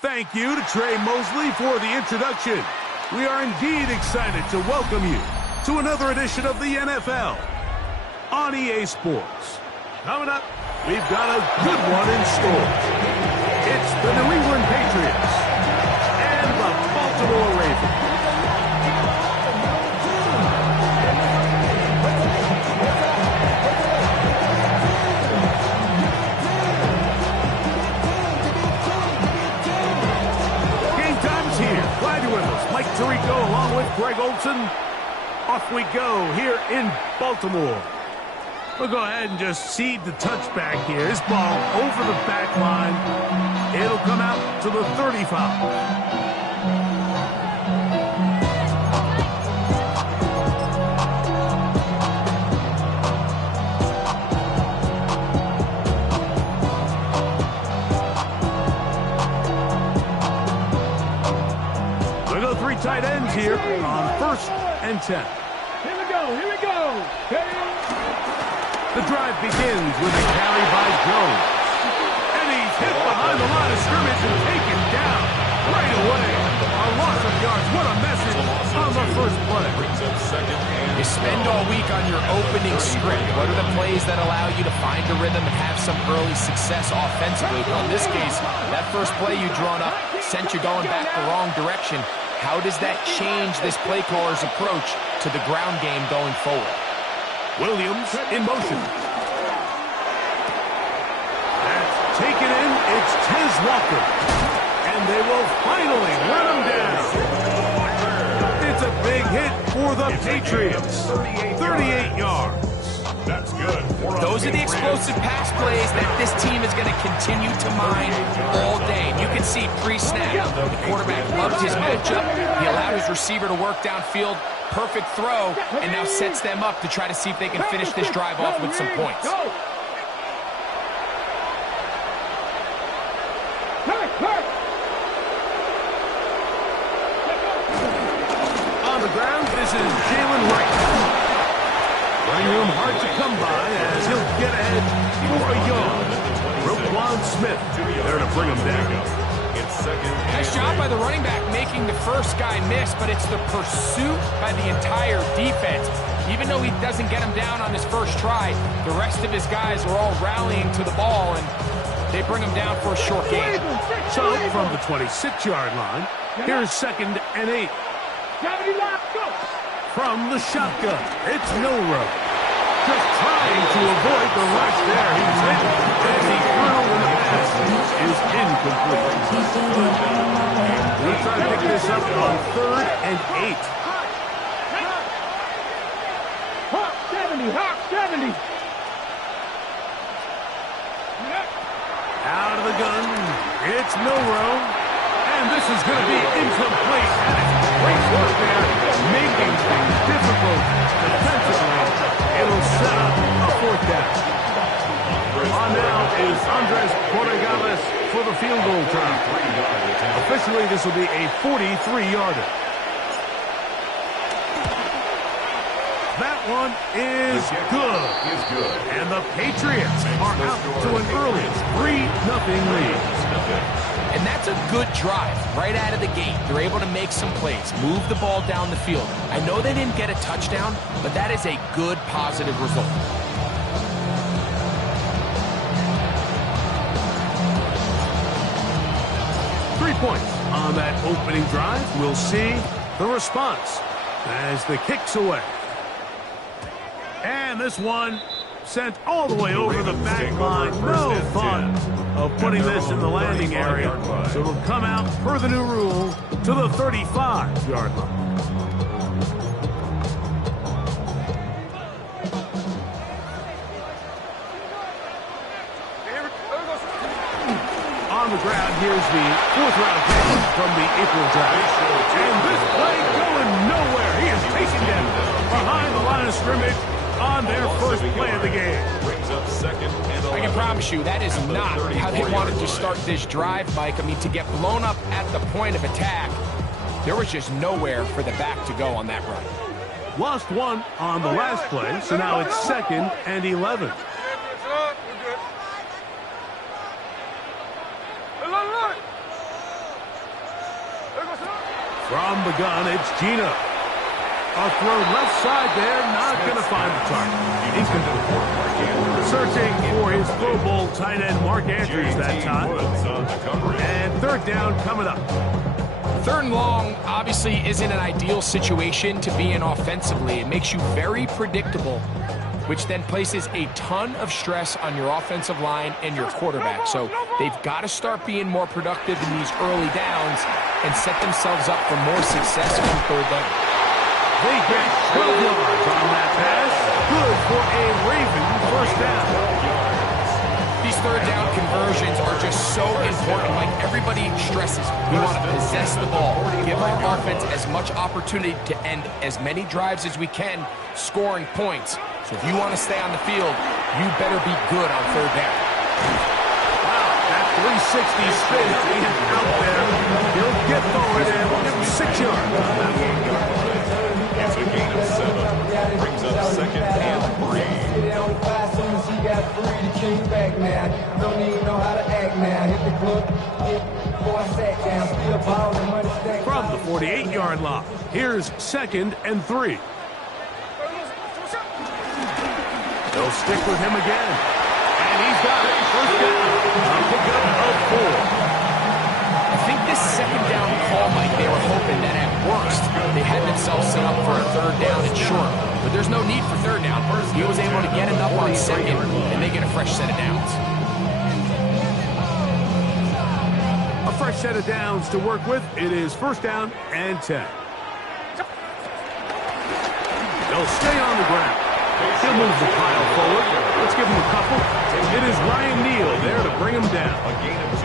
Thank you to Trey Mosley for the introduction. We are indeed excited to welcome you to another edition of the NFL on EA Sports. Coming up, we've got a good one in store. It's the New England Patriots and the Baltimore Ravens. Mike Tirico along with Greg Olson. Off we go here in Baltimore. We'll go ahead and just cede the touchback here. This ball over the back line. It'll come out to the 35. Tight ends here on 1st and 10. Here we go. Hey. The drive begins with a carry by Jones. And he's hit behind the line of scrimmage and taken down right away. A loss of yards. What a message on the first play. You spend all week on your opening script. What are the plays that allow you to find a rhythm and have some early success offensively? Well, in this case, that first play you drawn up sent you going back the wrong direction. How does that change this play caller's approach to the ground game going forward? Williams in motion. That's taken in. It's Tez Walker. And they will finally run him down. It's a big hit for the Patriots. 38 yards. That's good. Those are the explosive pass plays that this team is going to continue to mine all day. You can see pre-snap, the quarterback loved his matchup. He allowed his receiver to work downfield. Perfect throw, and now sets them up to try to see if they can finish this drive off with some points. On the ground, this is Jalen Wright. Running room hard to come by as he'll get ahead for a yard. Roquan Smith there to bring him down. Nice job by the running back making the first guy miss, but it's the pursuit by the entire defense. Even though he doesn't get him down on his first try, the rest of his guys are all rallying to the ball, and they bring him down for a short gain. So from the 26-yard line, here's 2nd and 8. From the shotgun, it's Milrow. Just trying to avoid the rush there. He was hit as he threw in the pass is incomplete. We'll try to pick this up on 3rd and 8. Hawk 70. Out of the gun, it's Milrow. And this is going to be incomplete. And it's great work there, making things difficult defensively. It'll set up a 4th down. On now is Andres Borregales for the field goal try. Officially, this will be a 43-yarder. That one is good. And the Patriots are out to an early 3-0 lead. And that's a good drive right out of the gate. They're able to make some plays, move the ball down the field. I know they didn't get a touchdown, but that is a good, positive result. Three points on that opening drive. We'll see the response as the kick's away. And this one sent all the way over the back line. No fun of putting this in the landing area. So it'll come out per the new rule to the 35-yard line. On the ground, here's the 4th-round pick from the April draft. And this play going nowhere. He is taken down behind the line of scrimmage on their first play of the game. I can promise you that is not how they wanted to start this drive, Mike. I mean, to get blown up at the point of attack, there was just nowhere for the back to go on that run. Lost one on the last play, so now it's 2nd and 11. From the gun, it's Gino. A throw left side there, not going to find the target. He's going to searching for his Pro Bowl tight end Mark Andrews that time. And third down coming up. Third and long obviously isn't an ideal situation to be in offensively. It makes you very predictable, which then places a ton of stress on your offensive line and your quarterback. So they've got to start being more productive in these early downs and set themselves up for more success on third down. They get 12 yards on that pass. Good for a Raven first down. These third down conversions are just so important. Like everybody stresses, we want to possess the ball, give our offense as much opportunity to end as many drives as we can, scoring points. So if you want to stay on the field, you better be good on third down. Wow, that 360 spin being out there. He'll get forward and give him 6 yards. It's a gain of 7. Brings up second and 3. From the 48-yard line, here's second and 3. They'll stick with him again. And he's got it. First down. A pickup of 4. I think this second down call, Mike, they were hoping that at worst they had themselves set up for a third down and short. But there's no need for third down. He was able to get enough on second, and they get a fresh set of downs. A fresh set of downs to work with. It is first down and 10. They'll stay on the ground. He'll move the pile forward. Let's give him a couple. It is Ryan Neal there to bring him down. A gain of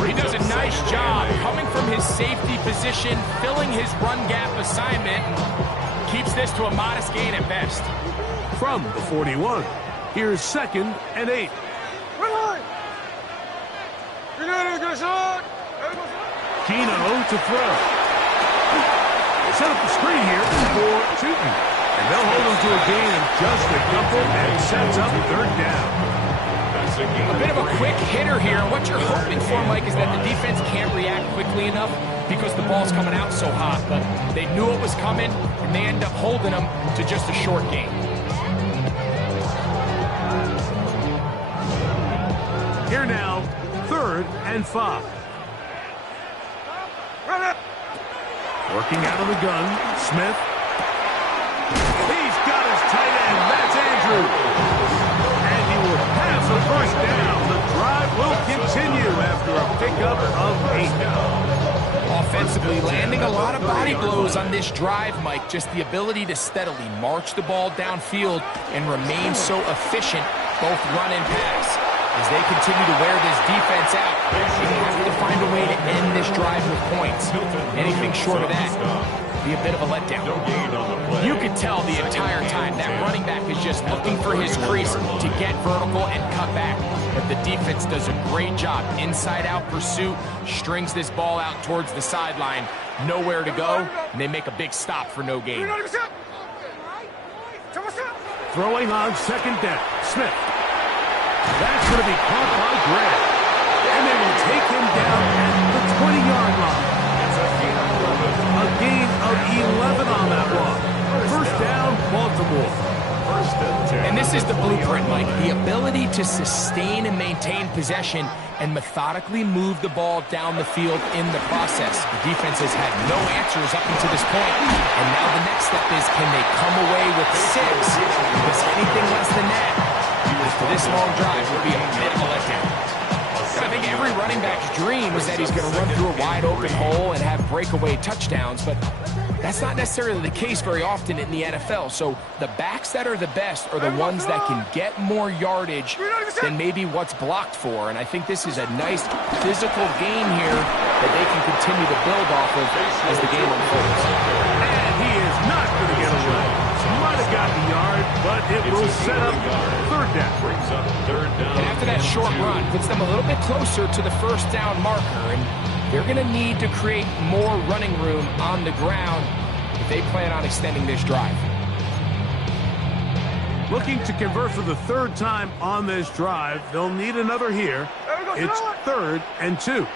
2. He does a nice job coming from his safety position, filling his run gap assignment, and keeps this to a modest gain at best. From the 41, here's second and 8. Gino to throw. Set up the screen here for Tootin. And they'll hold him to a gain of just a couple and sets up third down. A bit of a quick hitter here. What you're hoping for, Mike, is that the defense can't react quickly enough because the ball's coming out so hot. But they knew it was coming, and they end up holding them to just a short gain. Here now, third and 5. Working out of the gun, Smith. He's got his tight end. That's Andrew. And he will pass a first down. The drive will continue after a pickup of 8. Offensively, landing a lot of body blows on this drive, Mike. Just the ability to steadily march the ball downfield and remain so efficient, both run and pass. As they continue to wear this defense out, they have to find a way to end this drive with points. Anything short of that be a bit of a letdown. You could tell the entire time that running back is just looking for his crease to get vertical and cut back. But the defense does a great job. Inside-out pursuit, strings this ball out towards the sideline. Nowhere to go, and they make a big stop for no gain. Throwing on second down, Smith. That's going to be caught by Gray. And they will take him down at the 20-yard line. A gain of 11 on that one. First down, Baltimore. And this is the blueprint, Mike. The ability to sustain and maintain possession and methodically move the ball down the field in the process. The defense has had no answers up until this point. And now the next step is, can they come away with 6? Because anything less than that, for this long drive, would be a bit of a letdown. I think every running back's dream is that he's going to run through a wide open hole and have breakaway touchdowns, but that's not necessarily the case very often in the NFL. So the backs that are the best are the ones that can get more yardage than maybe what's blocked for. And I think this is a nice physical game here that they can continue to build off of as the game unfolds. And he is not going to get away. Might have gotten a yard, but it will set up third down. And after that short run, puts them a little bit closer to the first down marker. And they're going to need to create more running room on the ground if they plan on extending this drive. Looking to convert for the third time on this drive. They'll need another here. It's third and 2.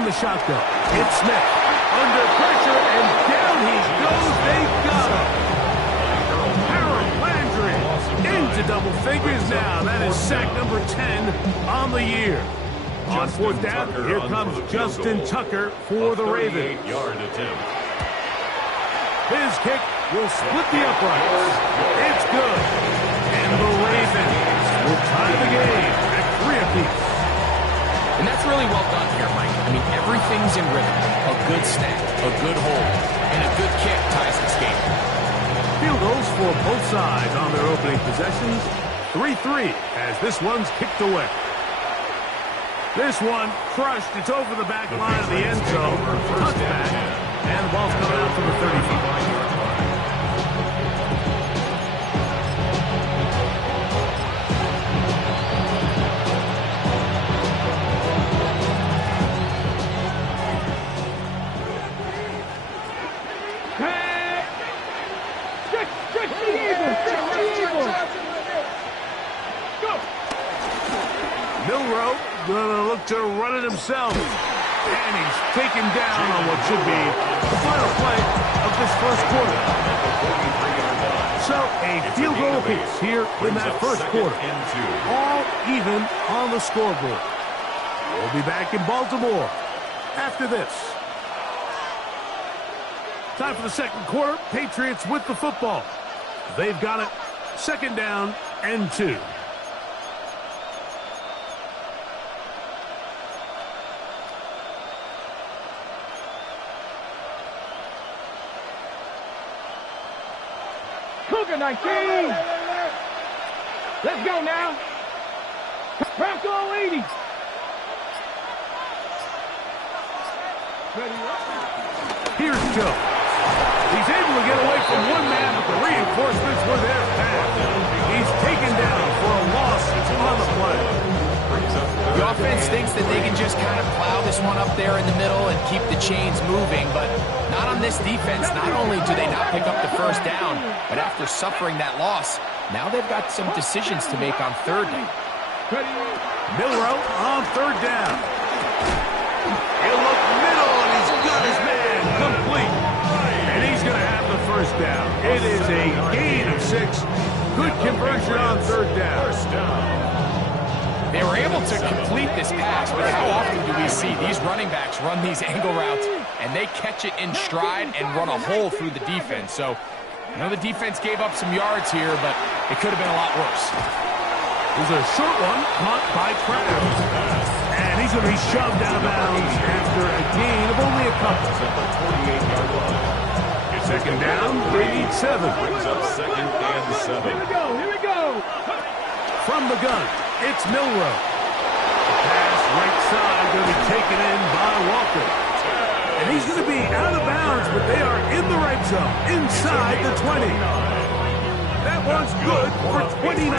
From the shotgun, it's Smith. Under pressure, and down he goes. They got him. Harold Landry into double figures now. That is sack number 10 on the year. On fourth down, here comes Justin Tucker for the Ravens. 48-yard attempt. His kick will split the uprights. It's good. And the Ravens will tie the game at 3 apiece. And that's really well done here, Mike. I mean, everything's in rhythm. A good snap, a good hold, and a good kick ties this game. Field goals for both sides on their opening possessions. 3-3 as this one's kicked away. This one crushed. It's over the back line of the end zone. Touchback. And the ball's coming out to the 35. Milroe gonna look to run it himself. And he's taken down on what should be the final play of this first quarter. So a field goal apiece here in that first quarter. All even on the scoreboard. We'll be back in Baltimore after this. Time for the second quarter. Patriots with the football. They've got it. Second down and 2. Cougar 19. Let's go now. Bronco 80. Here's Joe. He's able to get away from one man, but the reinforcements were there fast. He's taken down for a loss on the play. The offense thinks that they can just kind of plow this one up there in the middle and keep the chains moving, but not on this defense. Not only do they not pick up the first down, but after suffering that loss, now they've got some decisions to make on third down. Milroe on third down. He'll look middle, and he's got his man complete. And he's going to have the first down. It is a gain of 6. Good conversion on third down. They were able to complete this pass, but how often do we see these running backs run these angle routes and they catch it in stride and run a hole through the defense? So, I know the defense gave up some yards here, but it could have been a lot worse. It was a short one caught by Kraft. And he's going to be shoved out of bounds after a gain of only a couple. Second down, they need 7. Brings up second and 7. Here we go. From the gun, it's Milroe. Pass right side going to be taken in by Walker. And he's going to be out of bounds, but they are in the right zone, inside the 20. That one's good for 29.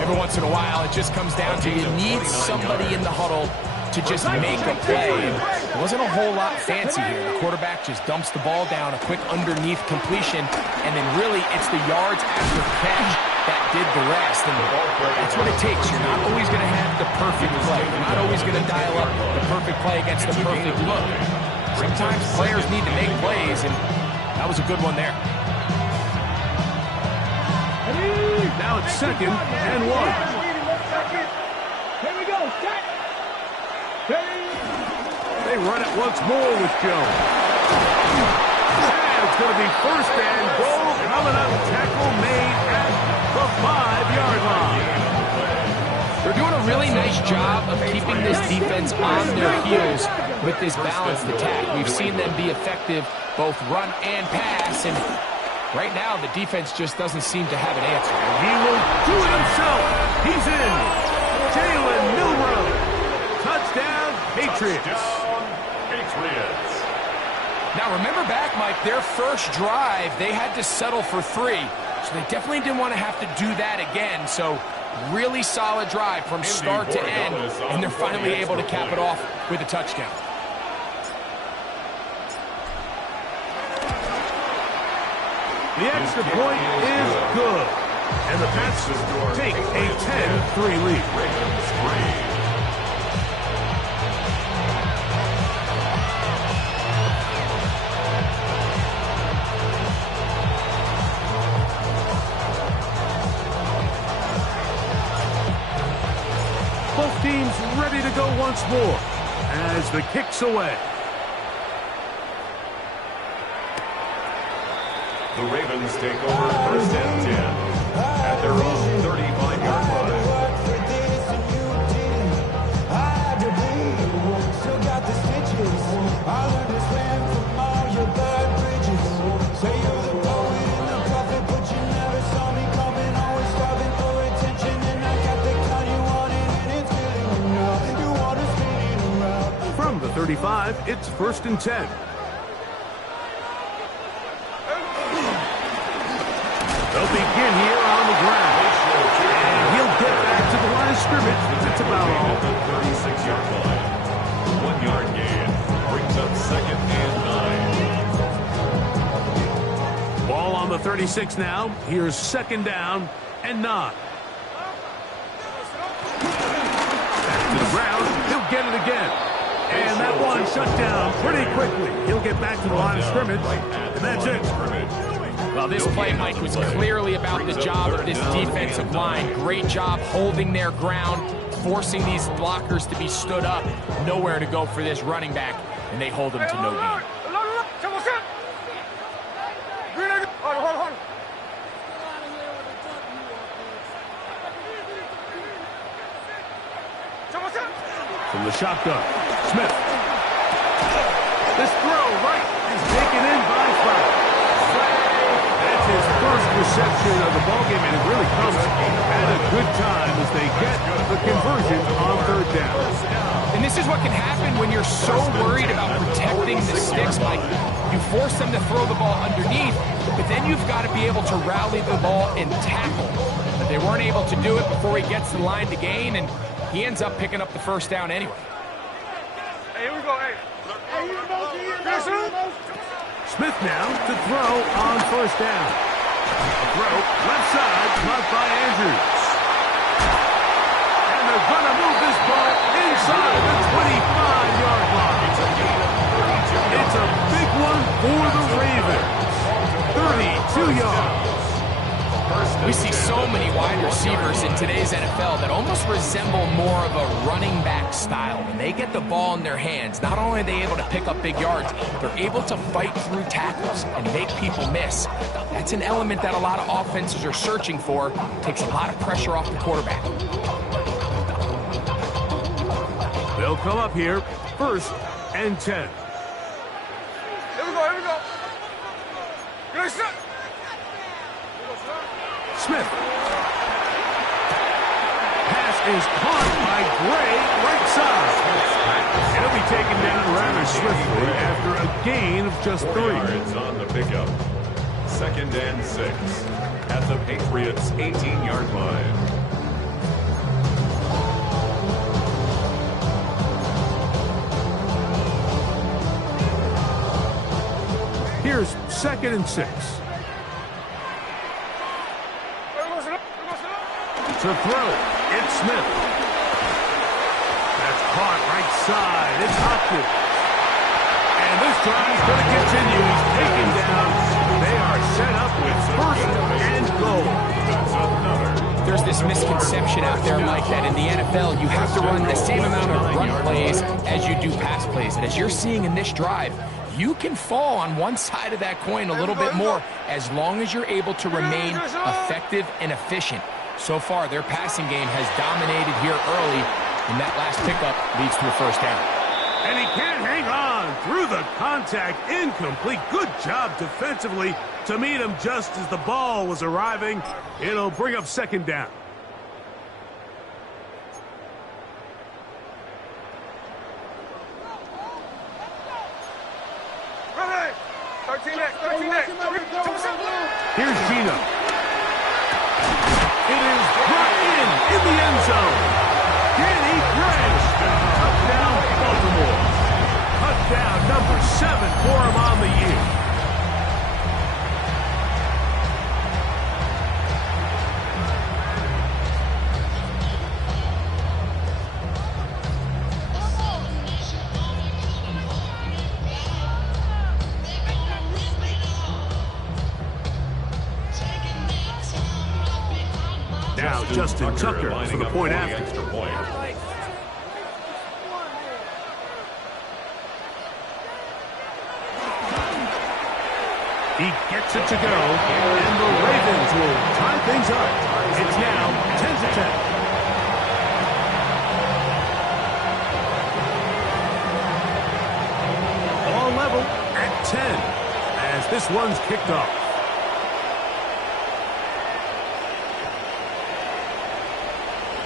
Every once in a while, it just comes down to you need somebody in the huddle to just make a play. It wasn't a whole lot fancy here. The quarterback just dumps the ball down, a quick underneath completion, and then really it's the yards after catch that did the rest. And that's what it takes. You're not always going to have the perfect play. You're not always going to dial up the perfect play against the perfect look. Sometimes players need to make plays, and that was a good one there. Now it's second and 1. Here we go. They run it once more with Jones. And it's going to be first and goal coming up. Tackle made at the 5-yard line. They're doing a really nice job of keeping this defense on their heels with this balanced attack. We've seen them be effective both run and pass, and right now the defense just doesn't seem to have an answer. He will do it himself. He's in. Jalen Milroe. Touchdown, Patriots. Now remember back, Mike, their first drive, they had to settle for 3. So they definitely didn't want to have to do that again. So really solid drive from start to end, and they're finally able to cap it off with a touchdown. The extra point is good. And the Pats take a 10-3 lead. team's ready to go once more as the kick's away. The Ravens take over 1st and 10 at their own 35-yard line. From the 35, it's 1st and 10. They'll begin here on the ground. And he'll get back to the line of scrimmage. That's about all. At the 36-yard line. 1-yard gain brings up 2nd and 9. Ball on the 36 now. Here's 2nd down and 9. Back to the ground. He'll get it again. And that one shut down pretty quickly. He'll get back to the line of scrimmage. And that's it. Well, this play, Mike, was clearly about the job of this defensive line. Great job holding their ground, forcing these blockers to be stood up. Nowhere to go for this running back, and they hold him to no gain. From the shotgun, Smith. This throw right is taken in by Fred. That's his first reception of the ballgame, and it really comes at a good time as they get the conversion on 3rd down. And this is what can happen when you're so worried about protecting the sticks, Mike. You force them to throw the ball underneath, but then you've got to be able to rally the ball and tackle. But they weren't able to do it before he gets the line to gain, and he ends up picking up the 1st down anyway. Hey, here we go. Hey. Smith now to throw on 1st down. Throw left side, caught by Andrews. And they're going to move this ball inside the 25-yard line. It's a big one for the Ravens. 32 yards. We see so many wide receivers in today's NFL that almost resemble more of a running back style. When they get the ball in their hands, not only are they able to pick up big yards, they're able to fight through tackles and make people miss. That's an element that a lot of offenses are searching for. Takes a lot of pressure off the quarterback. They'll come up here, 1st and 10. Here we go. Here we go. Good shot. Smith. Pass is caught by Gray, right side. And he'll be taken down rather swiftly after a gain of just 3. Yards on the pickup. 2nd and 6 at the Patriots' 18-yard line. Here's 2nd and 6. To throw, it's Smith. That's caught right side. It's Hopkins. And this drive's going to continue. He's taken down. They are set up with 1st and goal. There's this misconception out there, Mike, that in the NFL you have to run the same amount of run plays as you do pass plays. And as you're seeing in this drive, you can fall on one side of that coin a little bit more as long as you're able to remain effective and efficient. So far, their passing game has dominated here early, and that last pickup leads to a 1st down. And he can't hang on through the contact. Incomplete. Good job defensively to meet him just as the ball was arriving. It'll bring up 2nd down. Here's Gino. It is brought in the end zone. Danny Gray. Touchdown, Baltimore. Touchdown number 7 for him on the year. Now Justin Tucker for the point after. Extra point. He gets it to go, and the Ravens will tie things up. It's now 10-10. All level at 10 as this one's kicked off.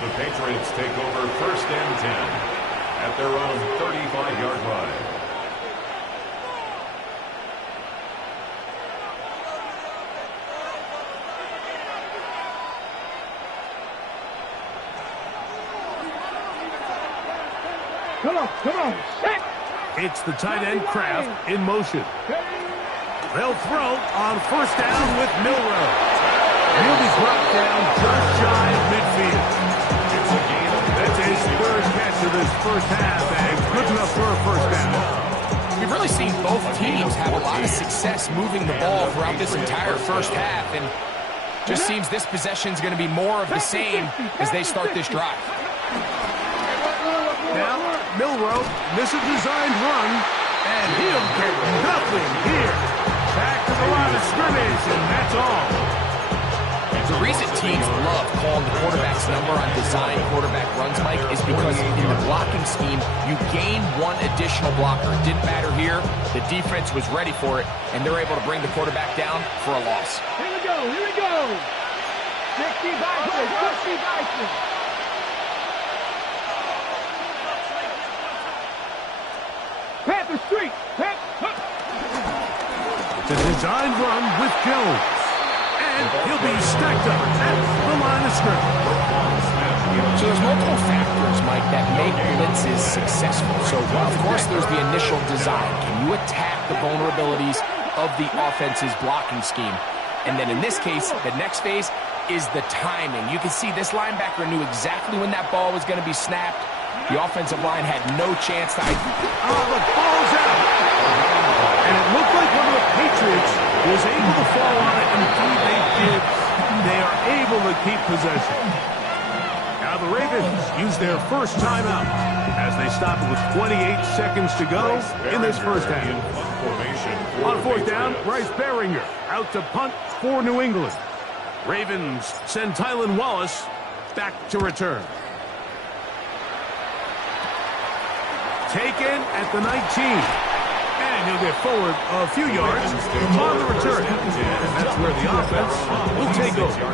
The Patriots take over 1st and 10 at their own 35-yard line. Come on, set! It's the tight end Kraft in motion. They'll throw on 1st down with Milroe. He'll be brought down just shy of midfield. It's a gain of That's his 3rd catch of this 1st half, and good enough for a 1st down. We've really seen both teams have a lot of success moving the ball throughout this entire 1st half, and just seems this possession is going to be more of the same as they start this drive. Now, Milroe misses a designed run, and he'll get nothing here. Back to the line of scrimmage, and that's all. The reason teams love calling the quarterback's number on design quarterback runs, Mike, is because in the blocking scheme, you gain one additional blocker. It didn't matter here. The defense was ready for it, and they're able to bring the quarterback down for a loss. Here we go. 60 Bison. Panther Street. It's a designed run with Jones. And he'll be stacked up at the line of scrimmage. So there's multiple factors, Mike, that make blitzes successful. So, of course, there's the initial design. Can you attack the vulnerabilities of the offense's blocking scheme? And then in this case, the next phase is the timing. You can see this linebacker knew exactly when that ball was going to be snapped. The offensive line had no chance to... The ball's out. And it looked like one of the Patriots was able to fall on it. Indeed, they did. They are able to keep possession. Now the Ravens use their 1st timeout as they stop it with 28 seconds to go in this 1st half. On 4th down, Bryce Baringer out to punt for New England. Ravens send Tylan Wallace back to return. Taken at the 19. And he'll get forward a few yards on the return. And that's where the offense will take over.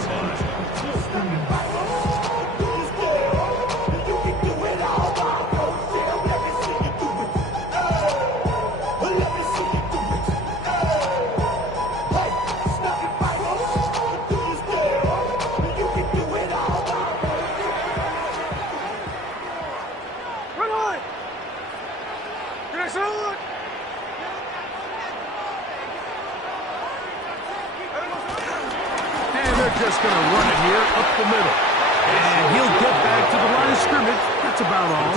Just going to run it here up the middle. And he'll get back to the line of scrimmage. That's about all.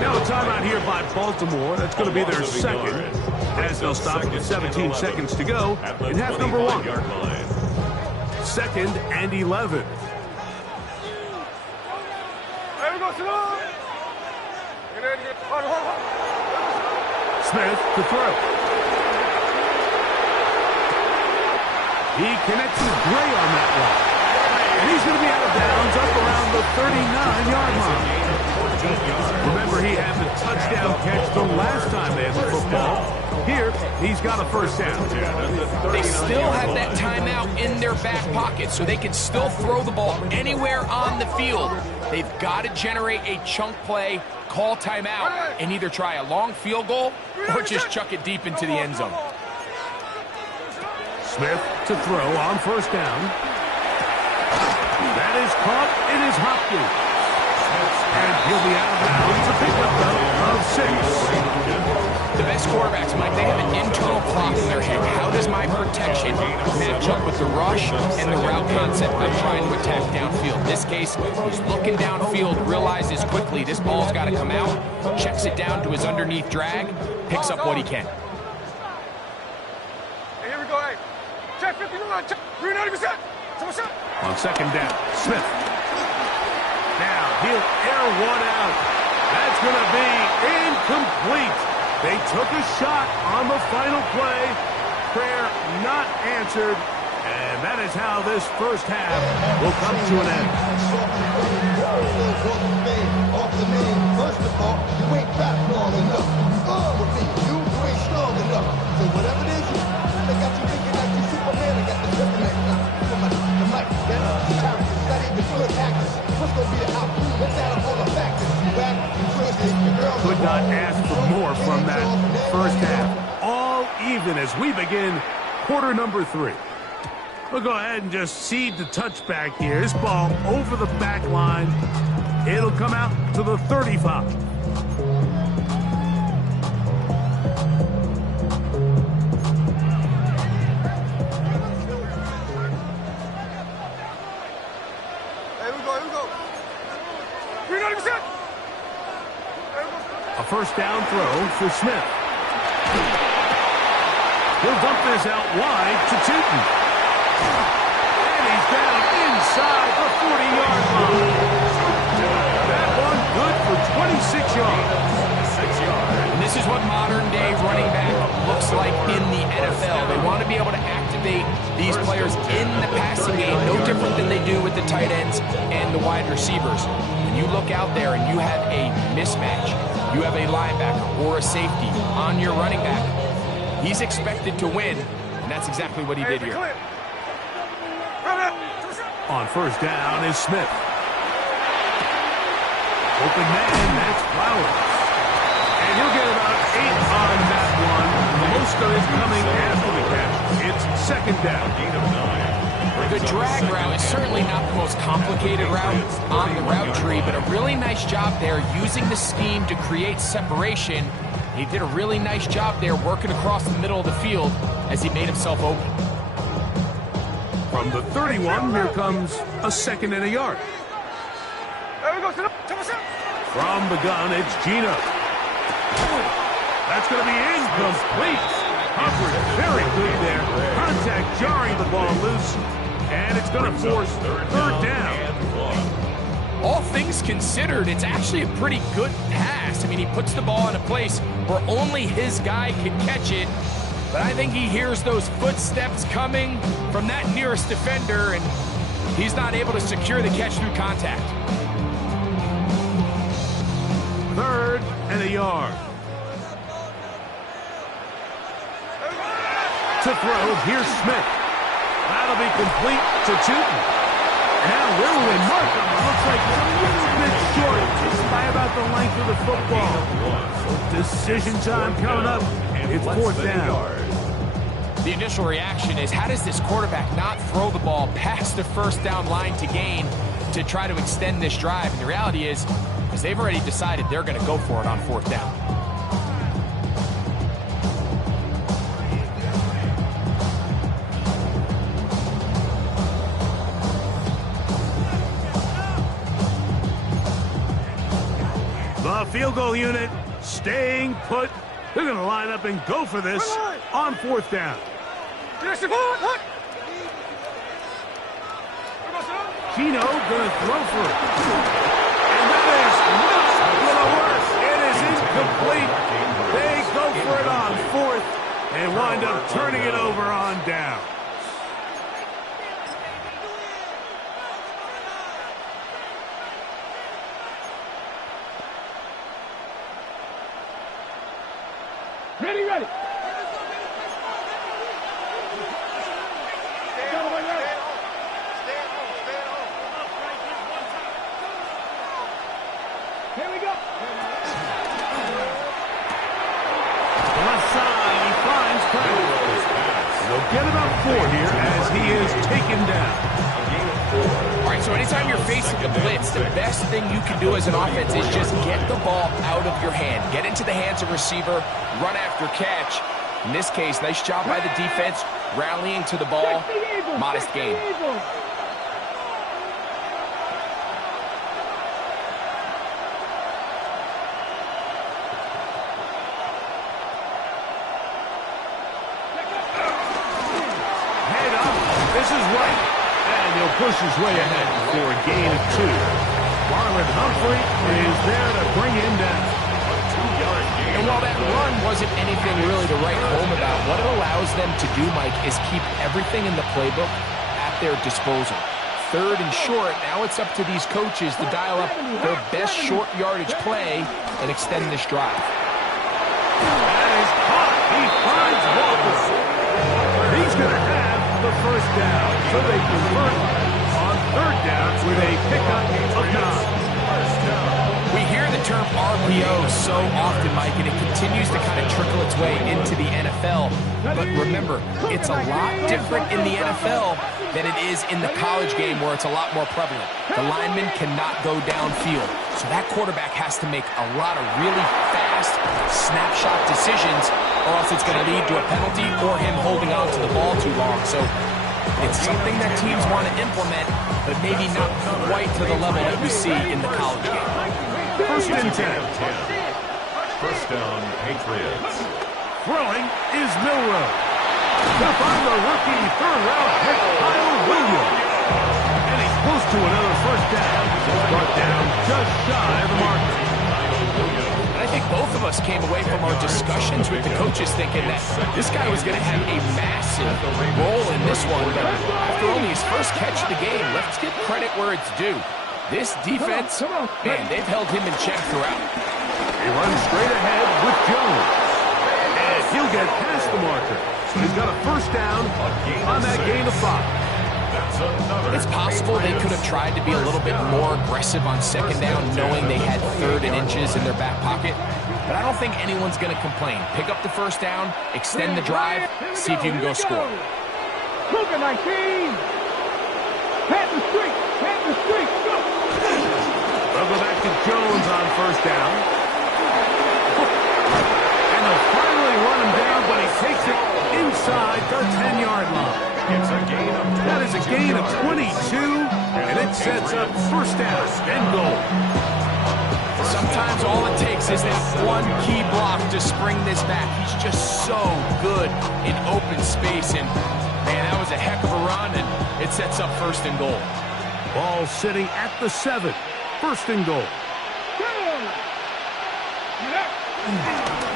Now a timeout here by Baltimore. That's going to be their 2nd. As they'll stop with 17 seconds to go in half number 1. 2nd and 11. There we go, Smith to throw. He connects with Gray on that one. And he's going to be out of bounds up around the 39-yard line. Remember, he had the touchdown catch the last time they had the football. Here, he's got a 1st down. They still have that timeout in their back pocket, so they can still throw the ball anywhere on the field. They've got to generate a chunk play, call timeout, and either try a long field goal or just chuck it deep into the end zone. Smith to throw on 1st down. That is caught. It is Hopkins. And he'll be out of bounds. A pickup of 6. The best quarterbacks, Mike, they have an internal clock in their head. How does my protection match up with the rush and the route concept I'm trying to attack downfield? In this case, he's looking downfield, realizes quickly this ball's got to come out, checks it down to his underneath drag, picks up what he can. Hey, here we go, hey. Check 59, check 90%. On 2nd down, Smith. Now he'll air one out. That's going to be incomplete. They took a shot on the final play, prayer not answered. And that is how this first half will come to an end. First of all, you ain't rap long enough. With me, you ain't strong enough. So whatever it is, they got you thinking that you Superman. I got the Superman from the mic. Then characters, not even good actors. What's gonna be the outcome? Let's add up all the factors. You act, you twisted, your girls. Could not ask for more from that first half. All even as we begin quarter number 3. We'll go ahead and just cede the touchback here. This ball over the back line. It'll come out to the 35. Hey, here we go. 390%. A first down throw for Smith. He'll dump this out wide to Tootin. And he's down inside the 40-yard line. That one good for 26 yards. 6 yards. And this is what modern-day running back looks like in the NFL. They want to be able to activate these players in the passing game, no different than they do with the tight ends and the wide receivers. When you look out there and you have a mismatch, you have a linebacker or a safety on your running back, he's expected to win, and that's exactly what he did here. On first down is Smith. Open man, that's Flowers. And he'll get about 8 on that one. Most of it coming after the catch. It's second down. The drag route is certainly not the most complicated route on the route tree, but a really nice job there using the scheme to create separation. He did a really nice job there working across the middle of the field as he made himself open. From the 31, here comes a second and a yard. There we go. From the gun, it's Gino. That's going to be incomplete. Coverage very good there. Contact jarring the ball loose, and it's going to force third down. All things considered, it's actually a pretty good pass. I mean, he puts the ball in a place where only his guy can catch it. But I think he hears those footsteps coming from that nearest defender, and he's not able to secure the catch through contact. Third and a yard. To throw, here's Smith. That'll be complete to Tootin. Now where will they mark him? It looks like it's a little bit short, just by about the length of the football. So decision time coming up. It's fourth down. The initial reaction is, how does this quarterback not throw the ball past the first down line to gain to try to extend this drive? And the reality is they've already decided they're going to go for it on fourth down. The field goal unit staying put. They're going to line up and go for this on fourth down. Gino going to throw for it. And that is not going to work. It is incomplete. They go for it on fourth and wind up turning it over on down. Ready. Here we go. Left side, he finds Pratt. They'll get about 4 here as he is taken down. All right, so anytime you're facing a blitz, the best thing you can do as an offense is just get the ball out of your hand. Get into the hands of receiver, run after catch. In this case, nice job by the defense, rallying to the ball. Modest gain. Head up. This is right. And he'll push his way ahead for a gain of 2. Marlon Humphrey is there to bring him down. 2-yard gain. And while that run wasn't anything really to write home about, what it allows them to do, Mike, is keep everything in the playbook at their disposal. 3rd and short, now it's up to these coaches to dial up their best short yardage play and extend this drive. That is caught. He finds Walker. He's going to have the first down. So they convert on 3rd down with a pickup of 9. We hear the term RPO so often, Mike, and it continues to kind of trickle its way into the NFL. But remember, it's a lot different in the NFL than it is in the college game where it's a lot more prevalent. The lineman cannot go downfield. So that quarterback has to make a lot of really fast snapshot decisions, or else it's going to lead to a penalty or him holding on to the ball too long. So it's something that teams want to implement, but maybe not quite to the level that we see in the college game. 1st and 10. 1st down, Patriots. Throwing is Milroe. To find the rookie 3rd-round pick, Kyle Williams. And he's close to another first down. Brought down just shy of the marker. And I think both of us came away from our discussions with the coaches thinking that this guy was going to have a massive role in this one. But after only his first catch of the game, let's give credit where it's due. This defense, man, they've held him in check throughout. He runs straight ahead with Jones. And he'll get past the marker. So he's got a first down on that gain of 5. It's possible they could have tried to be a little bit more aggressive on 2nd down, knowing they had 3rd and inches in their back pocket. But I don't think anyone's going to complain. Pick up the first down, extend the drive, see if you can go score. Luka 19. Panther streak. Panther streak. Go. They'll go back to Jones on first down. And they'll finally run him down, but he takes it inside the 10-yard line. It's a gain of 22. That is a gain of 22, and it sets up first down and goal. Sometimes all it takes is that one key block to spring this back. He's just so good in open space, and man, that was a heck of a run, and it sets up first and goal. Ball sitting at the 7. First and goal.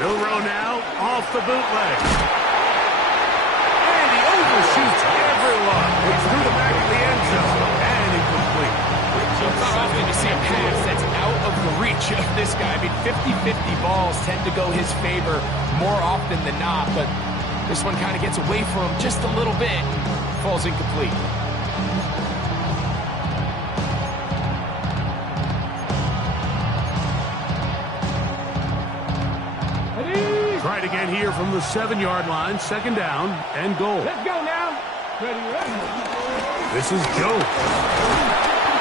Milroe now off the bootleg. And he overshoots everyone. It's through the back of the end zone. And incomplete. It's not often you see a pass that's out of the reach of this guy. I mean, 50-50 balls tend to go his favor more often than not, but this one kind of gets away from him just a little bit. Falls incomplete. Tried again here from the 7-yard line. 2nd down and goal. Let's go now. Ready, ready. This is Jones.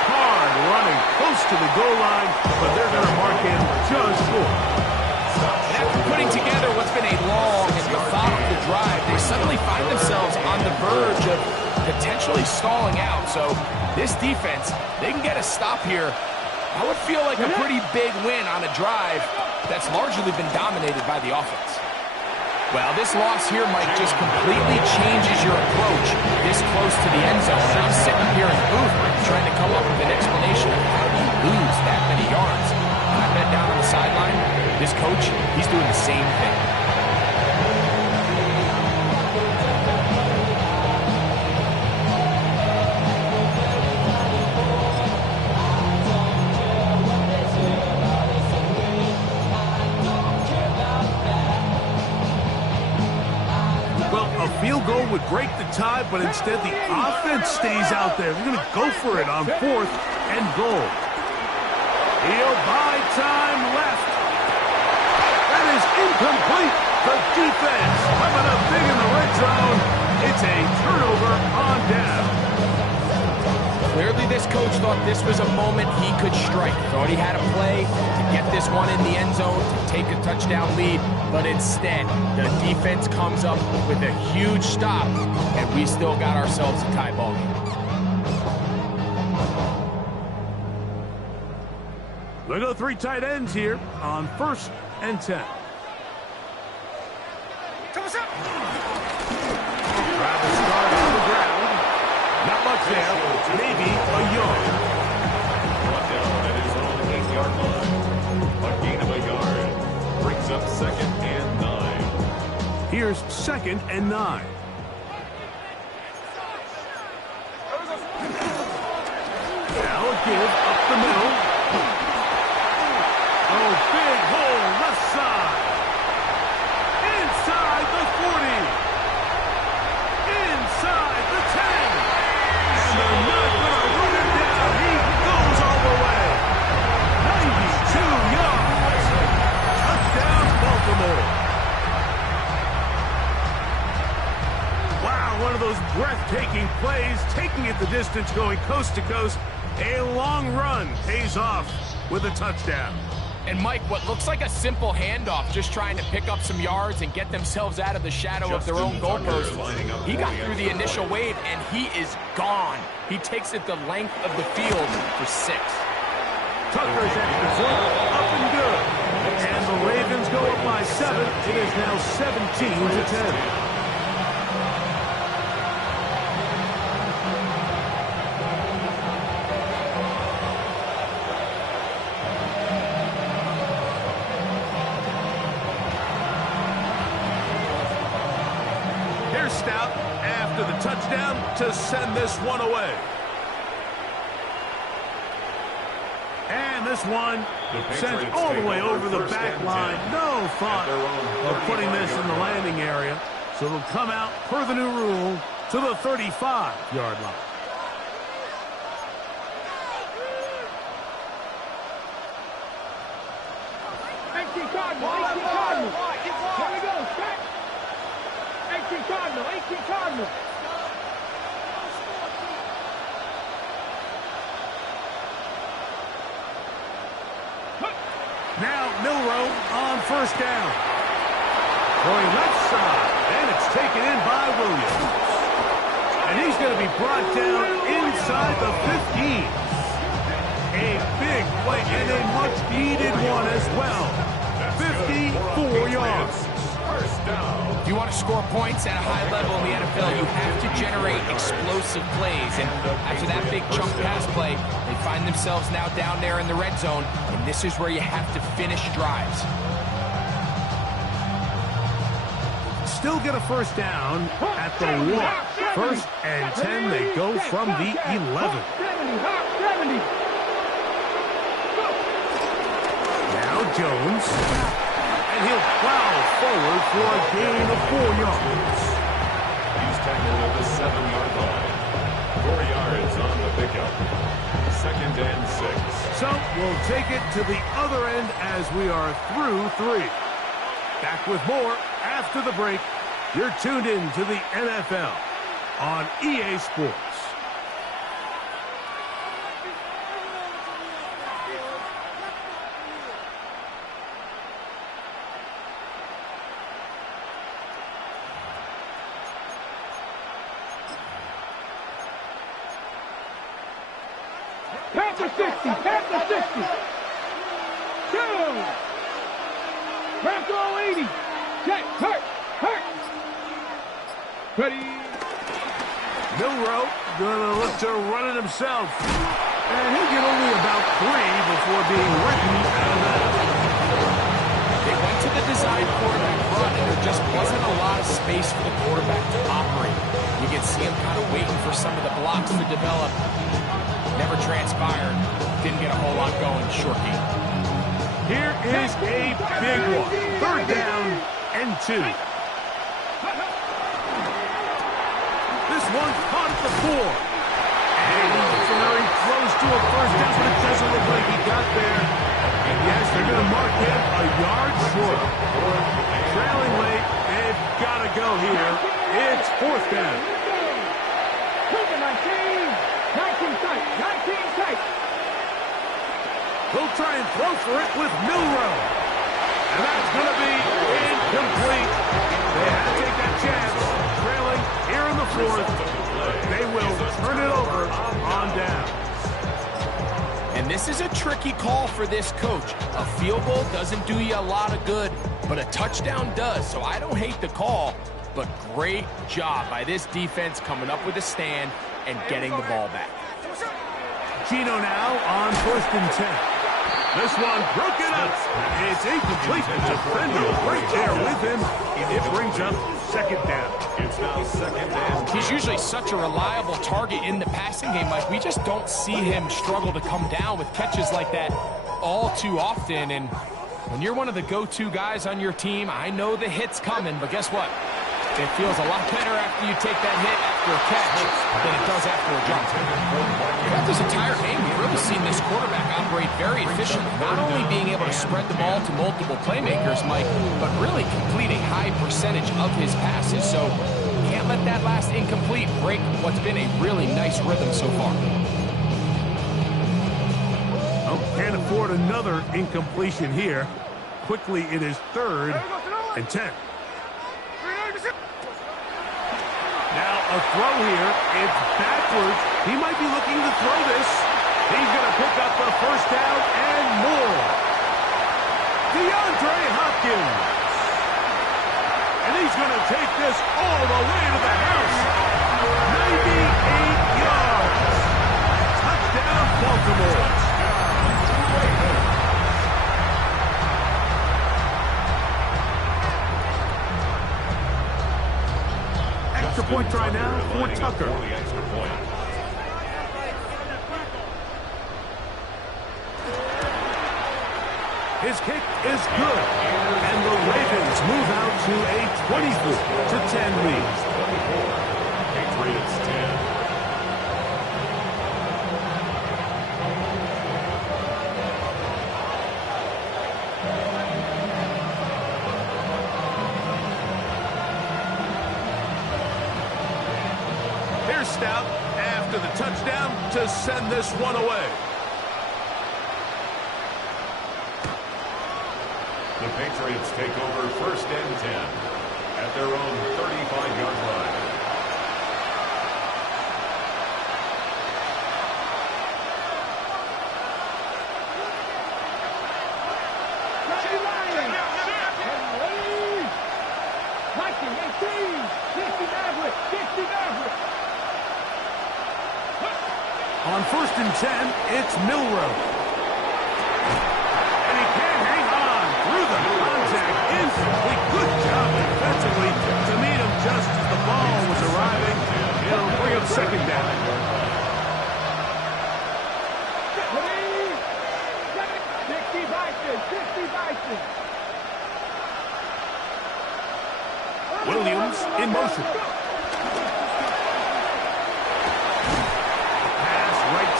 Hard running close to the goal line, but they're going to mark him just short. And after putting together what's been a long and methodical drive, they suddenly find themselves on the verge of potentially stalling out. So this defense, they can get a stop here. I would feel like a pretty big win on a drive that's largely been dominated by the offense. Well, this loss here, Mike, just completely changes your approach this close to the end zone. And I'm sitting here in the booth trying to come up with an explanation of how do you lose that many yards. And I bet down on the sideline, this coach, he's doing the same thing. Field goal would break the tie, but instead the offense stays out there. They're going to go for it on 4th and goal. He'll buy time left. That is incomplete. The defense coming up big in the red zone. It's a turnover on down. Clearly this coach thought this was a moment he could strike. Thought he had a play to get this one in the end zone, to take a touchdown lead. But instead, the defense comes up with a huge stop, and we still got ourselves a tie ball game. They go 3 tight ends here on 1st and 10. Thomas up. Travis started on the ground. Not much there. Maybe a yard. Brought down at his own 8-yard line. A gain of a yard. up 2nd and 9. Here's 2nd and 9. Now a give up the middle. Oh, big hole left side. Inside the 40. Inside the 10. And they're not going to run him down. He goes all the way. 92 yards. Touchdown, Baltimore. Wow, one of those breathtaking plays, taking it the distance, going coast to coast. A long run pays off with a touchdown. And Mike, what looks like a simple handoff, just trying to pick up some yards and get themselves out of the shadow of their own goalpost. He got through the initial wave, and he is gone. He takes it the length of the field for 6. Tucker's at the zone, up and good. And the Ravens go up by 7. It is now 17-10. Stout after the touchdown to send this one away. And this one sent all the way over the back line. No thought of putting this in the landing area. So it'll come out per the new rule to the 35-yard line. Cardinal. Now Milroe on first down. Going left side, and it's taken in by Williams. And he's going to be brought down inside the 15. A big play and a much-needed one as well. 54 yards. If you want to score points at a high level in the NFL, you have to generate explosive plays. And after that big chunk pass play, they find themselves now down there in the red zone. And this is where you have to finish drives. Still get a first down at the 1. 1st and 10, they go from the 11. Now Jones. And he'll plow forward for a gain of 4 yards. He's tackled at the 7-yard line. 4 yards on the pickup. 2nd and 6. So we'll take it to the other end as we are through 3. Back with more after the break. You're tuned in to the NFL on EA Sports. Panther 60, Panther 60. 2. Panther 80. Check, hurt. Ready. Milroe gonna look to run it himself. And he'll get only about 3 before being written out of that. They went to the design quarterback run, and there just wasn't a lot of space for the quarterback to operate. You can see him kind of waiting for some of the blocks to develop. Never transpired. Didn't get a whole lot going. Short game. Here is a big one. 3rd down and 2. This one caught at the 4. And he's very close to a first down, but it doesn't look like he got there. And yes, they're going to mark him a yard short. Trailing late, they've got to go here. It's 4th down. 19 tight. He'll try and throw for it with Milroe. And that's going to be incomplete. They had to take that chance. Trailing here in the 4th. They will turn it over on down. And this is a tricky call for this coach. A field goal doesn't do you a lot of good, but a touchdown does. So I don't hate the call, but great job by this defense coming up with a stand and getting the ball back. Gino now on 1st and 10. This one broken up. It's incomplete. The defender right there with him. It brings up second down. It's now second down. He's usually such a reliable target in the passing game, Mike. We just don't see him struggle to come down with catches like that all too often. And when you're one of the go-to guys on your team, I know the hit's coming, but guess what? It feels a lot better after you take that hit after a catch than it does after a drop. Throughout this entire game, we've really seen this quarterback operate very efficiently, not only being able to spread the ball to multiple playmakers, Mike, but really complete a high percentage of his passes. So can't let that last incomplete break what's been a really nice rhythm so far. Oh, can't afford another incompletion here. Quickly, it is 3rd and 10. Now a throw here. It's backwards. He might be looking to throw this. He's going to pick up the first down and more. DeAndre Hopkins. And he's going to take this all the way to the house. 98 yards. Touchdown, Baltimore. Extra point try now for Tucker. His kick is good. And the Ravens move out to a 24-10 lead. Patriots 10. Here's Stout after the touchdown to send this one away. The Patriots take over 1st and 10 at their own 35-yard line. On 1st and 10, it's Milrow. And he can't hang on through the contact. Incomplete. Good job defensively to meet him just as the ball was arriving. It'll bring up second down. Williams in motion.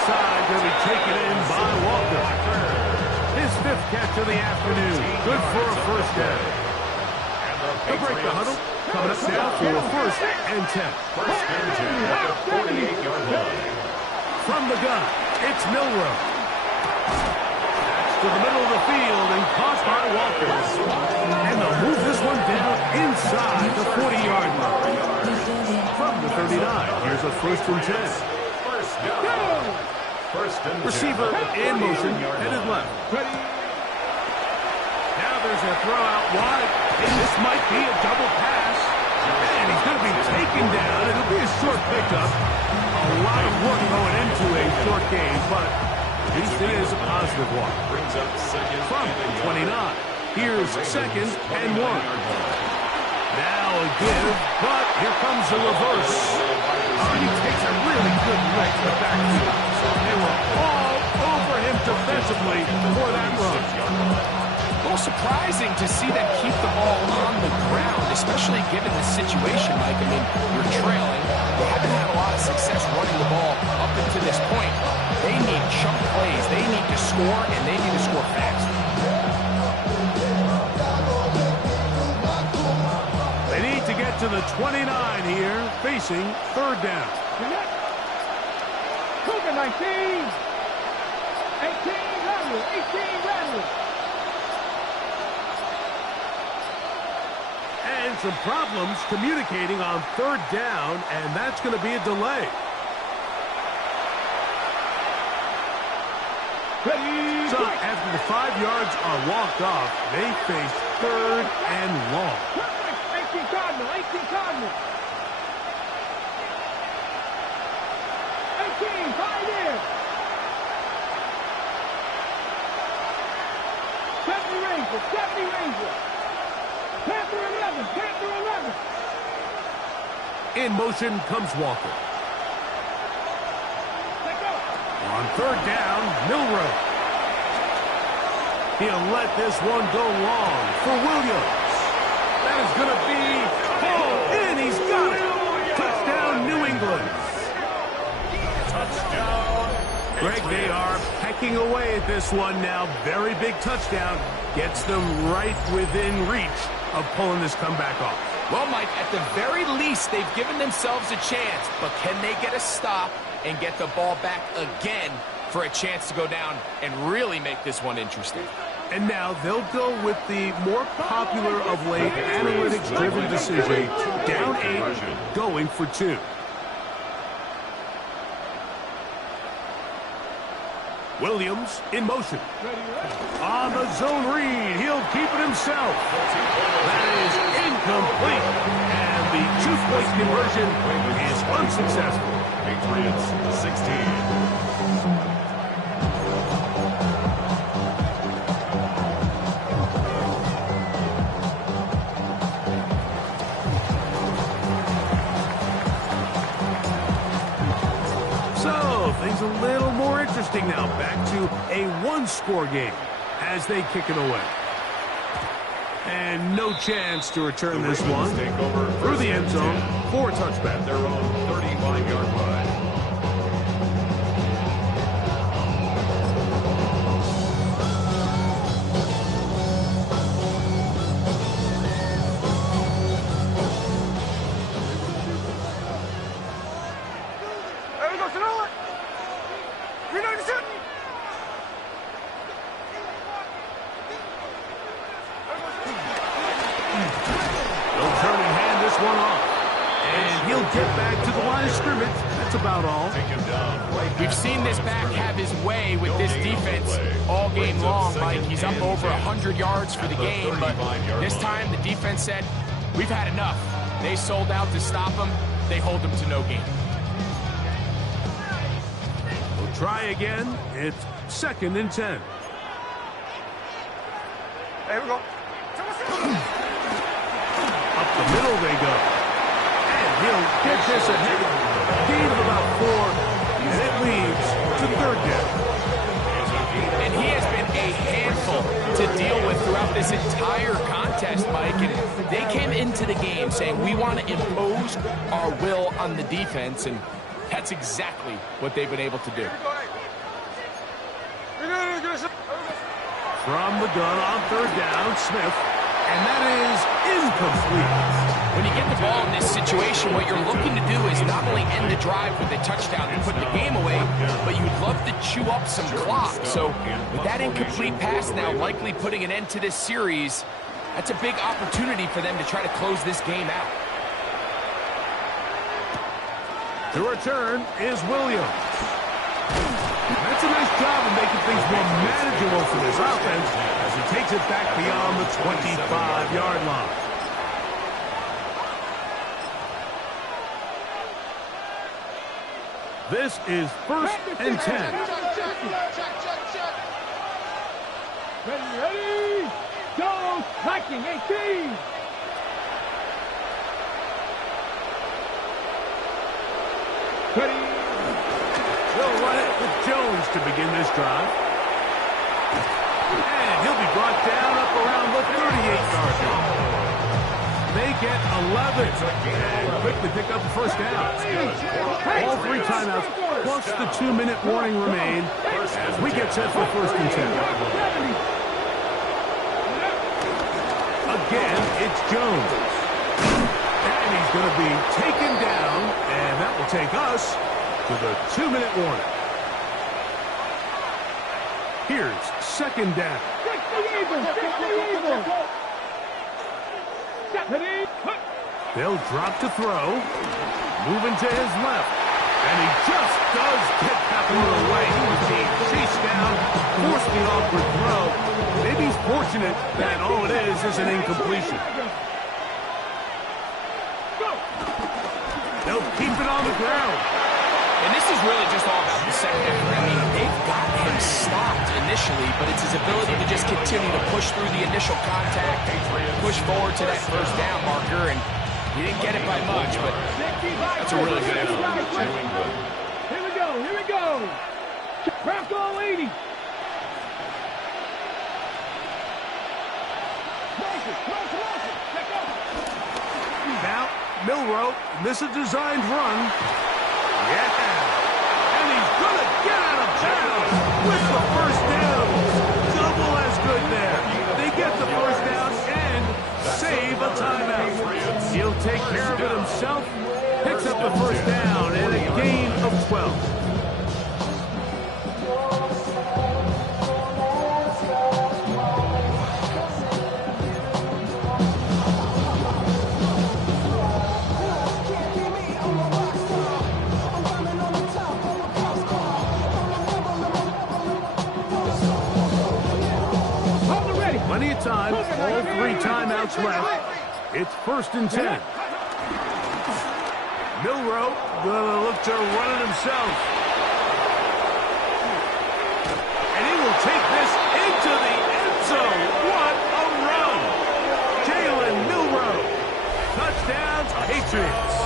Side going to be taken in by Walker. His 5th catch of the afternoon. Good for a first down. He'll break the huddle. Coming up now for a 1st and 10. 1st and 10 at the 48-yard line. From the gun, it's Milrow. To the middle of the field and caught by Walker. And they'll move this one down inside the 40-yard line. From the 39, here's a 1st and 10. Receiver in motion, headed left. Now there's a throw out wide, and this might be a double pass. And he's going to be taken down. It'll be a short pickup. A lot of work going into a short game, but at least it is a positive one. Brings up second from 29. Here's 2nd and 1. Now a give, but here comes the reverse. He takes a really good look to the backfield. They were all over him defensively for that run. A little surprising to see them keep the ball on the ground, especially given the situation, Mike. I mean, you're trailing. They haven't had a lot of success running the ball up until this point. They need chunk plays. They need to score, and they need to score fast. They need to get to the 29 here, facing 3rd down. Cougar 19. 18 Redwood. 18 Redwood. And some problems communicating on 3rd down, and that's going to be a delay. So after the 5 yards are walked off, they face 3rd and long. 18 Cardinal. 18 Cardinal. 18, 5 in. Ranger. Deputy Ranger. Panther 11. Panther 11. In motion comes Walker. On third down, Milrow. He'll let this one go long for Williams. That is going to be pulled in. He's got it. Touchdown, New England. Touchdown. Greg, they are pecking away at this one now. Very big touchdown. Gets them right within reach of pulling this comeback off. Well, Mike, at the very least, they've given themselves a chance, but can they get a stop and get the ball back again for a chance to go down and really make this one interesting? And now they'll go with the more popular of late analytics-driven decision. Down 8, going for 2. Williams in motion. On the zone read, he'll keep it himself. That is incomplete. And the two-point conversion is unsuccessful. Patriots 16. Things a little more interesting now. Back to a one-score game as they kick it away. And no chance to return this one through the end zone for a touchback. Their own 35-yard line. We've seen this back have his way with this defense all game long, Mike. He's up over 100 yards for the game, but this time the defense said, we've had enough. They sold out to stop him. They hold him to no gain. We'll try again. It's 2nd and 10. There we go. Up the middle they go. And he'll get this ahead. Gain of about 4. And it leads to 3rd down. And he has been a handful to deal with throughout this entire contest, Mike. And they came into the game saying, we want to impose our will on the defense. And that's exactly what they've been able to do. From the gun on 3rd down, Smith. And that is incomplete. When you get the ball in this situation, what you're looking to do is not only end the drive with a touchdown and put the game away, but you'd love to chew up some clock. So with that incomplete pass now likely putting an end to this series, that's a big opportunity for them to try to close this game out. The return is Williams. That's a nice job of making things more manageable for this offense as he takes it back beyond the 25-yard line. This is 1st and 10. Ready, go, tracking, 18. Ready. They'll run it with Jones to begin this drive. And he'll be brought down up around the 38-yard line. They get 11 and quickly pick up the 1st down. All 3 timeouts plus the 2-minute warning remain as we get set for 1st and 10. Again, it's Jones. And he's going to be taken down, and that will take us to the 2-minute warning. Here's 2nd down. They'll drop to throw. Moving to his left. And he just does get that one away. He was being chased down, forced the awkward throw. Maybe he's fortunate that all it is an incompletion. They'll keep it on the ground. And this is really just all about the second effort. I mean, they've got him stopped initially, but it's his ability to just continue opportunity to push through the initial contact, push forward to that first down marker, and he didn't get it by much, but that's a really good effort. Here we go, here we go. Craft all 80. Now, Milroe, this is a designed run. Yeah. And he's going to get out of bounds with the first down. Double as good there. They get the first down and save a timeout. He'll take care of it himself. Picks up the first down and a gain of 12. Plenty of time, all 3 timeouts left. It's 1st and 10. Milroe gonna look to run it himself. And he will take this into the end zone. What a run! Jalen Milroe. Touchdown, Patriots.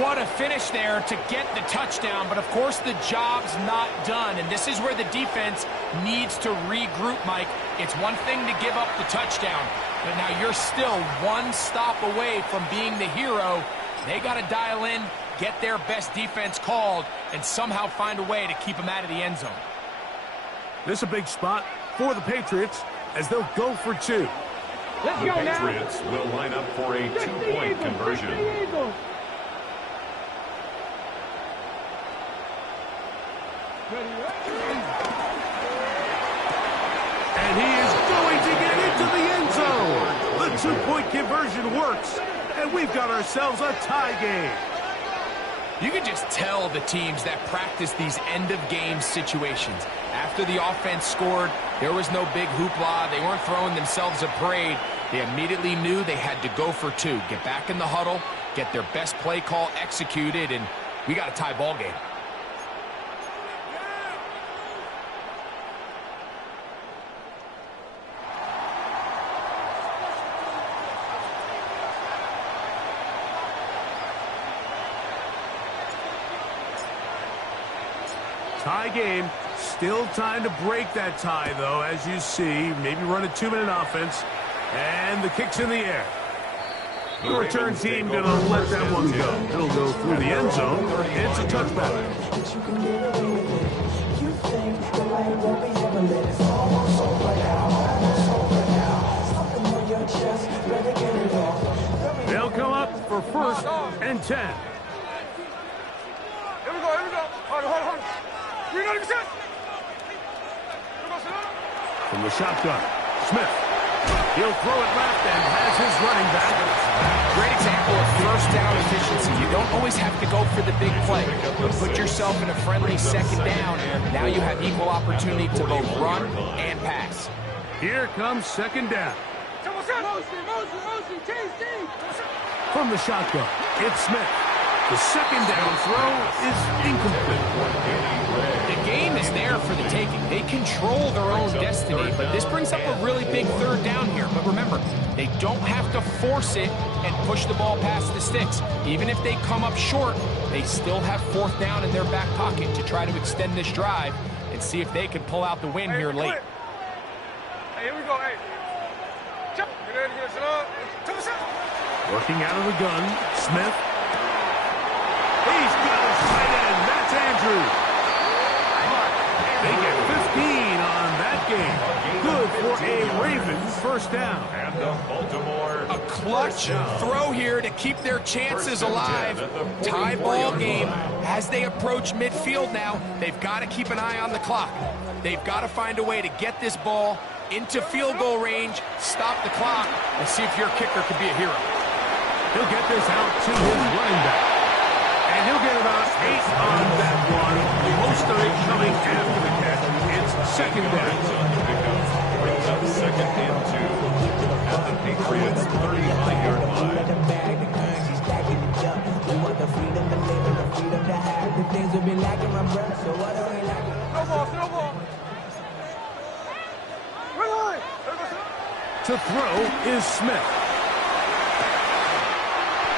What a finish there to get the touchdown, but of course the job's not done, and this is where the defense needs to regroup, Mike. It's one thing to give up the touchdown, but now you're still one stop away from being the hero. They got to dial in, get their best defense called, and somehow find a way to keep them out of the end zone. This is a big spot for the Patriots as they'll go for 2. Let's the go Patriots now. will line up for a 2-point conversion. And he is going to get into the end zone. The 2-point conversion works, and we've got ourselves a tie game. You can just tell the teams that practice these end-of-game situations. After the offense scored, there was no big hoopla. They weren't throwing themselves a parade. They immediately knew they had to go for 2. Get back in the huddle, get their best play call executed, and we got a tie ball game. Tie game. Still time to break that tie, though, as you see. Maybe run a 2-minute offense. And the kick's in the air. The return team going to let that one go. It'll go through the end zone. It's a touchback. They'll come up for 1st and 10. Here we go, here we go. Hold on. From the shotgun, Smith. He'll throw it left and has his running back. Great example of first down efficiency. You don't always have to go for the big play. But put yourself in a friendly 2nd down, and now you have equal opportunity to both run and pass. Here comes 2nd down. From the shotgun, it's Smith. The 2nd down throw is incomplete. The game is there for the taking. They control their own destiny, but this brings up a really big 3rd down here. But remember, they don't have to force it and push the ball past the sticks. Even if they come up short, they still have 4th down in their back pocket to try to extend this drive and see if they can pull out the win here late. Hey, here we go, hey. Working out of the gun, Smith. He's got a tight end. That's Andrews. They get 15 on that game. Good for a Ravens 1st down. And the Baltimore. A clutch throw here to keep their chances alive. Tie ball game. As they approach midfield now, they've got to keep an eye on the clock. They've got to find a way to get this ball into field goal range, stop the clock, and see if your kicker could be a hero. He'll get this out to his running back. And he'll get about 8 on that one. Most of it coming after the catch. It's 2nd down. Brings up 2nd and 2 at the Patriots' 35-yard line. To throw is Smith.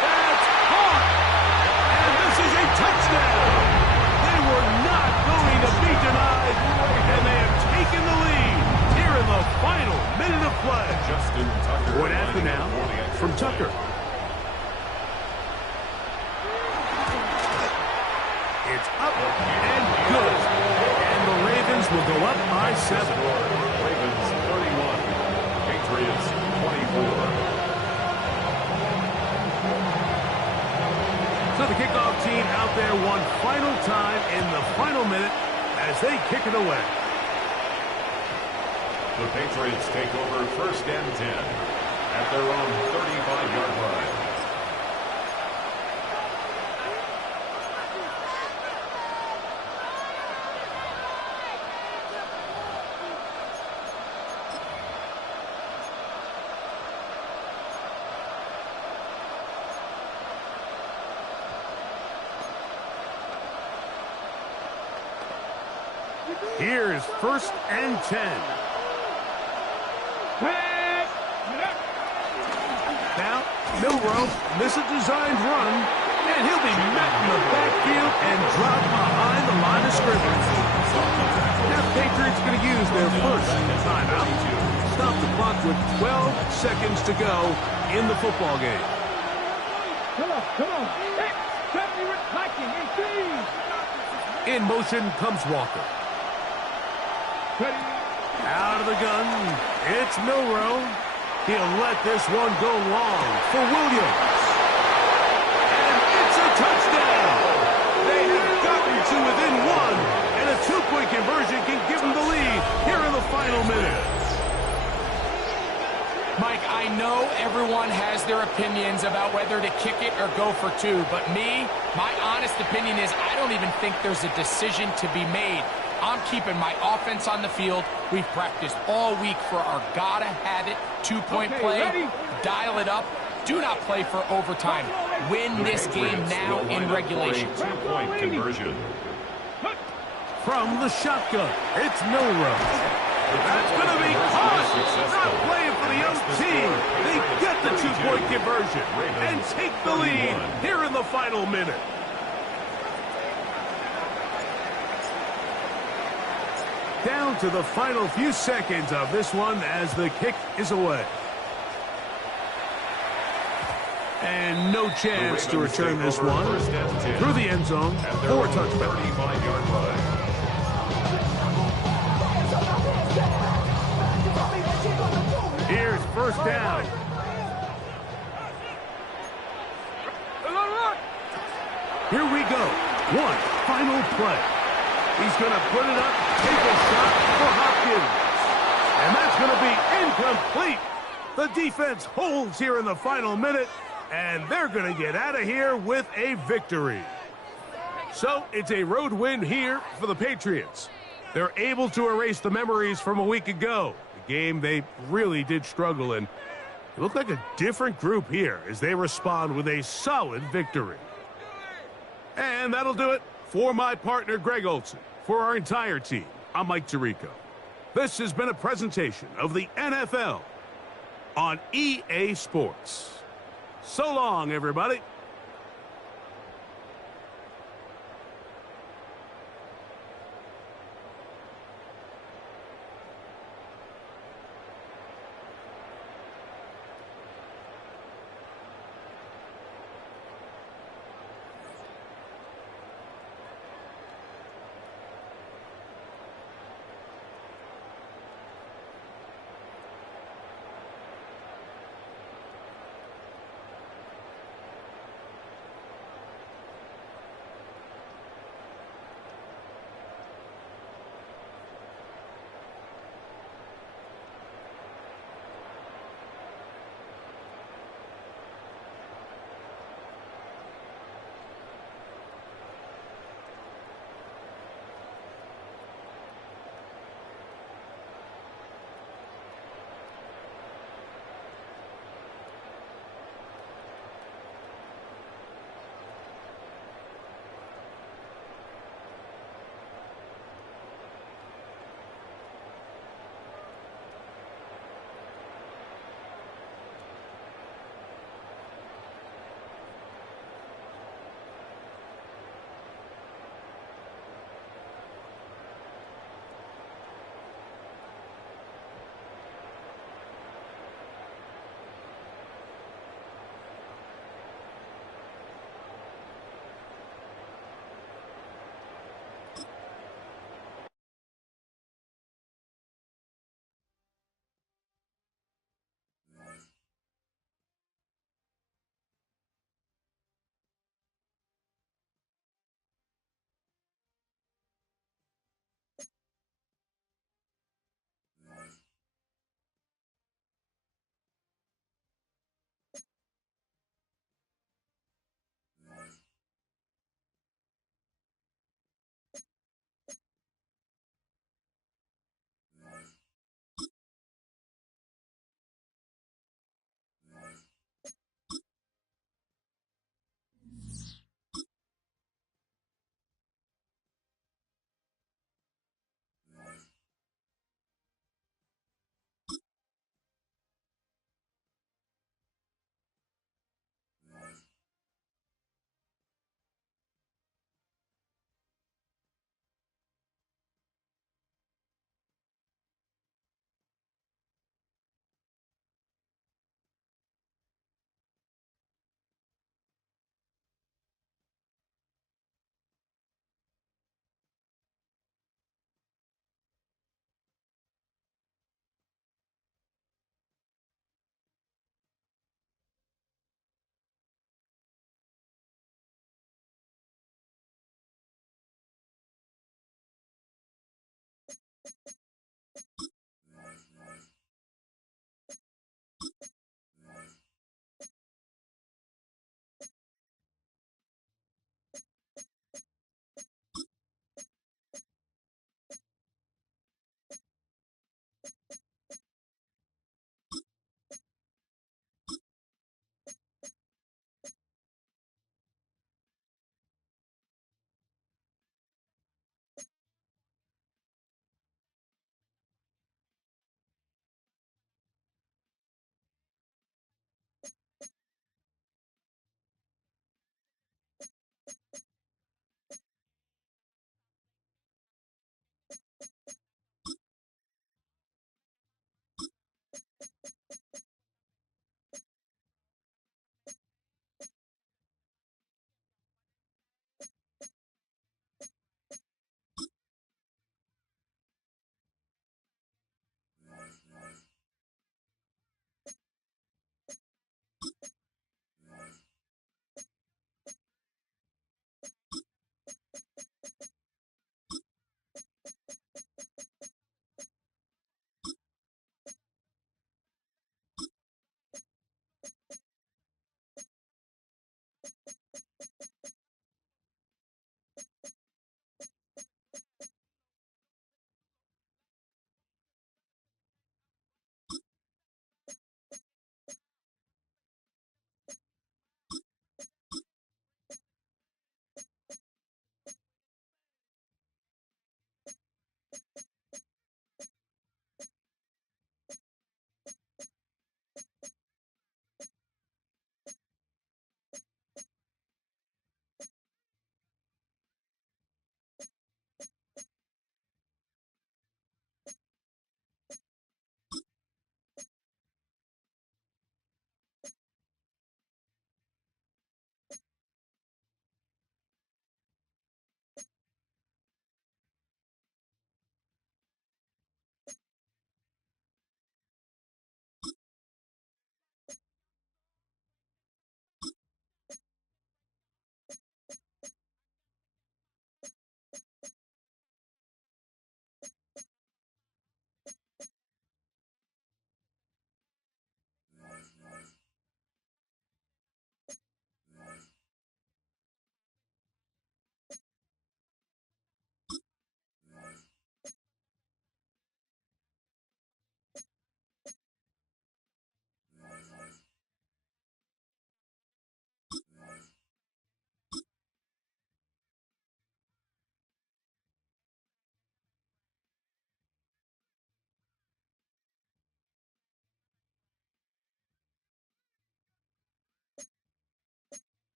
That's caught! And this is a touchdown! They were not going to be denied, and they have taken the lead here in the final minute of play. Justin Tucker. Point after now from Tucker. It's up and good. And the Ravens will go up by 7. Ravens 31. Patriots 24. So the kickoff team out there one final time in the final minute as they kick it away. The Patriots take over 1st and 10 at their own 35-yard line. Here's 1st and 10. Now, Milrow misses a designed run, and he'll be met in the backfield and dropped behind the line of scrimmage. Now, the Patriots going to use their first timeout. Stop the clock with 12 seconds to go in the football game. Come on. Hey, Stephanie, we're attacking. In motion comes Walker. Out of the gun, it's Milrow. He'll let this one go long for Williams. And it's a touchdown! They have gotten to within 1, and a 2-point conversion can give them the lead here in the final minute. Mike, I know everyone has their opinions about whether to kick it or go for 2, but my honest opinion is I don't even think there's a decision to be made. I'm keeping my offense on the field. We've practiced all week for our gotta-have-it 2-point play. Ready? Dial it up. Do not play for overtime. Win this game now in regulation. 2-point conversion. From the shotgun, it's Milrow. That's going to be caught. Not playing for the OT. They get the 2-point conversion and take the lead here in the final minute. Down to the final few seconds of this one as the kick is away. And no chance to return this one through the end zone for a touchdown. 35-yard line. Here's 1st down. Here we go. One final play. He's going to put it up, take a shot for Hopkins. And that's going to be incomplete. The defense holds here in the final minute, and they're going to get out of here with a victory. So it's a road win here for the Patriots. They're able to erase the memories from a week ago. The game they really did struggle in. It looked like a different group here as they respond with a solid victory. And that'll do it for my partner, Greg Olson. For our entire team, I'm Mike Tirico. This has been a presentation of the NFL on EA Sports. So long, everybody.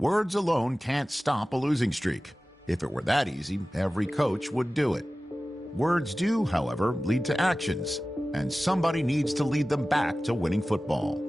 Words alone can't stop a losing streak. If it were that easy, every coach would do it. Words do, however, lead to actions, and somebody needs to lead them back to winning football.